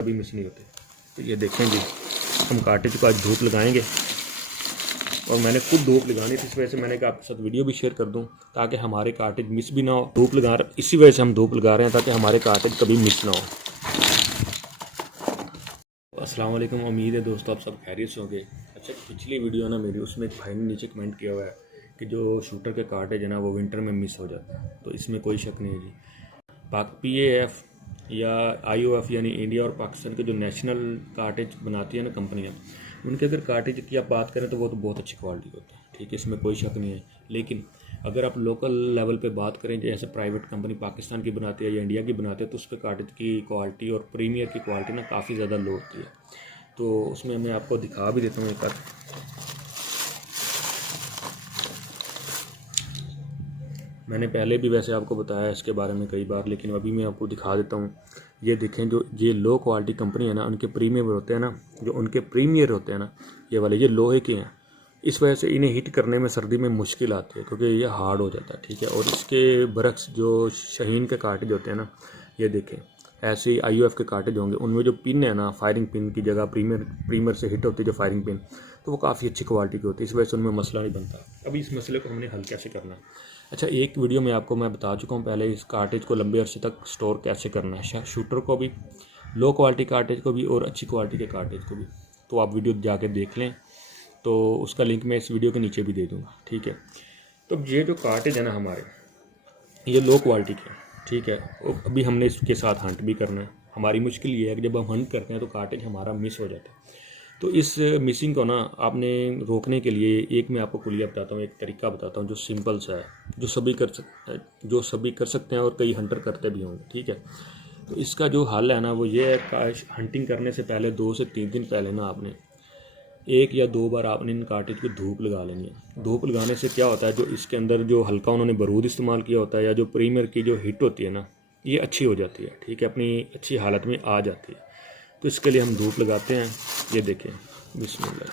कभी मिस नहीं होते। तो ये देखें जी, हम कार्टेज को आज धूप लगाएंगे और मैंने खुद धूप लगानी थी, इस वजह से मैंने कहा आपके साथ वीडियो भी शेयर कर दूं ताकि हमारे कार्टेज मिस भी ना हो। धूप लगा इसी वजह से हम धूप लगा रहे हैं ताकि हमारे कार्टेज कभी मिस ना हो। अस्सलाम वालेकुम, उम्मीद है दोस्तों आप सब खैरियत से होंगे। अच्छा, पिछली वीडियो ना मेरी, उसमें एक भाई ने नीचे कमेंट किया हुआ है कि जो शूटर के कार्टेज है ना वो विंटर में मिस हो जाता है। तो इसमें कोई शक नहीं है जी। PAF या IOF यानी इंडिया और पाकिस्तान के जो नेशनल कार्टेज बनाती है ना कंपनियाँ, उनके अगर कार्टेज की आप बात करें तो वो तो बहुत अच्छी क्वालिटी होता है, ठीक है, इसमें कोई शक नहीं है। लेकिन अगर आप लोकल लेवल पे बात करें, जैसे प्राइवेट कंपनी पाकिस्तान की बनाती है या इंडिया की बनाती है, तो उस पर कार्टेज की क्वालिटी और प्रीमियर की क्वालिटी ना काफ़ी ज़्यादा लो होती है। तो उसमें मैं आपको दिखा भी देता हूँ एक बार। मैंने पहले भी वैसे आपको बताया इसके बारे में कई बार, लेकिन अभी मैं आपको दिखा देता हूँ। ये देखें, जो ये लो क्वालिटी कंपनी है ना, उनके प्रीमियर होते हैं ना, जो उनके प्रीमियर होते हैं ना, ये वाले ये लोहे के हैं। इस वजह से इन्हें हीट करने में सर्दी में मुश्किल आती है क्योंकि ये हार्ड हो जाता है, ठीक है। और इसके बरक्स जो शाहीन के कार्टेज होते हैं ना, ये देखें, ऐसे ही IOF के कार्टेज होंगे, उनमें जो पिन है ना, फायरिंग पिन की जगह प्रीमियर से हिट होती है जो फायरिंग पिन, तो वो काफ़ी अच्छी क्वालिटी की होती है। इस वजह से उनमें मसला नहीं बनता। अभी इस मसले को हमने हल कैसे करना है। अच्छा, एक वीडियो में आपको मैं बता चुका हूँ पहले इस कार्टेज को लंबे अरसे तक स्टोर कैसे करना है, शूटर को भी, लो क्वालिटी कार्टेज को भी और अच्छी क्वालिटी के कार्टेज को भी। तो आप वीडियो जाके देख लें, तो उसका लिंक मैं इस वीडियो के नीचे भी दे दूँगा, ठीक है। तो ये जो कार्टेज है ना हमारे, ये लो क्वालिटी के, ठीक है। और अभी हमने इसके साथ हंट भी करना है। हमारी मुश्किल ये है कि जब हम हंट करते हैं तो कार्टेज हमारा मिस हो जाता है। तो इस मिसिंग को ना आपने रोकने के लिए एक मैं आपको कुलिया बताता हूँ, एक तरीका बताता हूँ जो सिंपल सा है, जो सभी कर सकते हैं और कई हंटर करते भी होंगे, ठीक है। तो इसका जो हल है ना वो ये है, हंटिंग करने से पहले 2 से 3 दिन पहले ना आपने 1 या 2 बार आपने इन कार्टेज को धूप लगा लेनी है। धूप लगाने से क्या होता है, जो इसके अंदर जो हल्का उन्होंने बारूद इस्तेमाल किया होता है या जो प्रीमियर की जो हिट होती है ना, ये अच्छी हो जाती है, ठीक है, अपनी अच्छी हालत में आ जाती है। तो इसके लिए हम धूप लगाते हैं। ये देखें, बिस्मिल्लाह।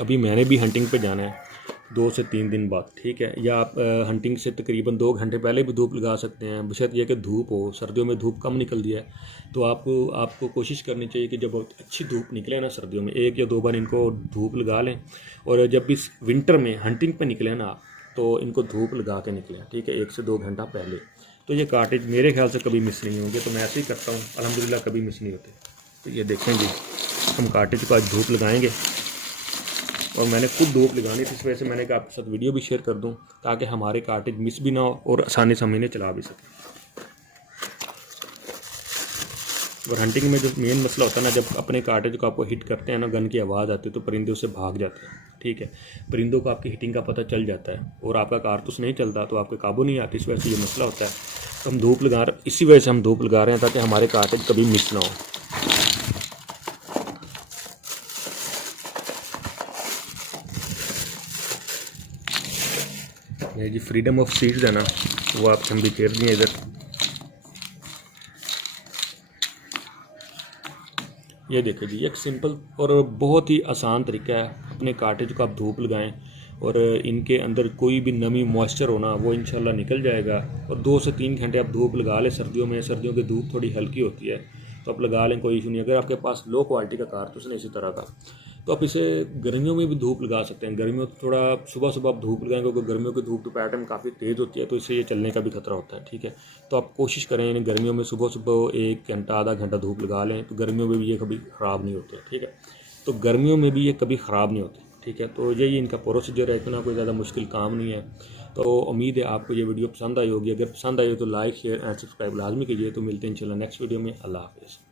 अभी मैंने भी हंटिंग पे जाना है 2 से 3 दिन बाद, ठीक है। या आप हंटिंग से तकरीबन 2 घंटे पहले भी धूप लगा सकते हैं, बशर्ते ये कि धूप हो। सर्दियों में धूप कम निकलती है, तो आपको कोशिश करनी चाहिए कि जब अच्छी धूप निकले ना सर्दियों में, 1 या 2 बार इनको धूप लगा लें। और जब भी विंटर में हंटिंग पे निकले ना आप, तो इनको धूप लगा के निकलें, ठीक है, 1 से 2 घंटा पहले। तो ये कार्टेज मेरे ख्याल से कभी मिस नहीं होंगे। तो मैं ऐसे ही करता हूँ, अल्हम्दुलिल्लाह कभी मिस नहीं होते। तो ये देखें जी, हम कार्टेज को आज धूप लगाएंगे और मैंने खुद धूप लगानी थी, इस वजह से मैंने कहा आपके साथ वीडियो भी शेयर कर दूं ताकि हमारे कार्टेज मिस भी ना हो और आसानी से हम इन्हें चला भी सकें। और हंटिंग में जो मेन मसला होता है ना, जब अपने कार्टेज को आपको हिट करते हैं ना, गन की आवाज़ आती है तो परिंदे उससे भाग जाते हैं, ठीक है। परिंदों को आपकी हिटिंग का पता चल जाता है और आपका कारतूस नहीं चलता तो आपके काबू नहीं आती, इस वजह से ये मसला होता है। तो हम इसी वजह से हम धूप लगा रहे हैं ताकि हमारे कार्टेज कभी मिस ना हो। ये जी फ्रीडम ऑफ सीड्स है ना, वो आप हम भी फेर दिए इधर। ये देखिए जी, एक सिंपल और बहुत ही आसान तरीका है। अपने कार्टेज को आप धूप लगाएं और इनके अंदर कोई भी नमी मॉइस्चर होना वो इंशाल्लाह निकल जाएगा। और 2 से 3 घंटे आप धूप लगा लें। सर्दियों की धूप थोड़ी हल्की होती है तो आप लगा लें, कोई इशू नहीं। अगर आपके पास लो क्वालिटी का कारतूस नहीं इसी तरह का, तो आप इसे गर्मियों में भी धूप लगा सकते हैं। गर्मियों में थोड़ा सुबह आप धूप लगाएंगे क्योंकि गर्मियों की धूप दोपहर टाइम काफ़ी तेज़ होती है, तो इससे ये चलने का भी खतरा होता है, ठीक है। तो आप कोशिश करें इन गर्मियों में सुबह 1 घंटा आधा घंटा धूप लगा लें, तो गर्मियों में भी ये कभी ख़राब नहीं होते, ठीक है। तो गर्मियों में भी ये कभी ख़राब नहीं होते, ठीक है। तो यही इनका प्रोसीजर है, इतना कोई ज़्यादा मुश्किल काम नहीं है। तो उम्मीद है आपको ये वीडियो पसंद आई होगी। अगर पसंद आई हो तो लाइक शेयर एंड सब्सक्राइब लाजमी कीजिए। तो मिलते हैं इंशाल्लाह नेक्स्ट वीडियो में। अल्लाह हाफ़िज़।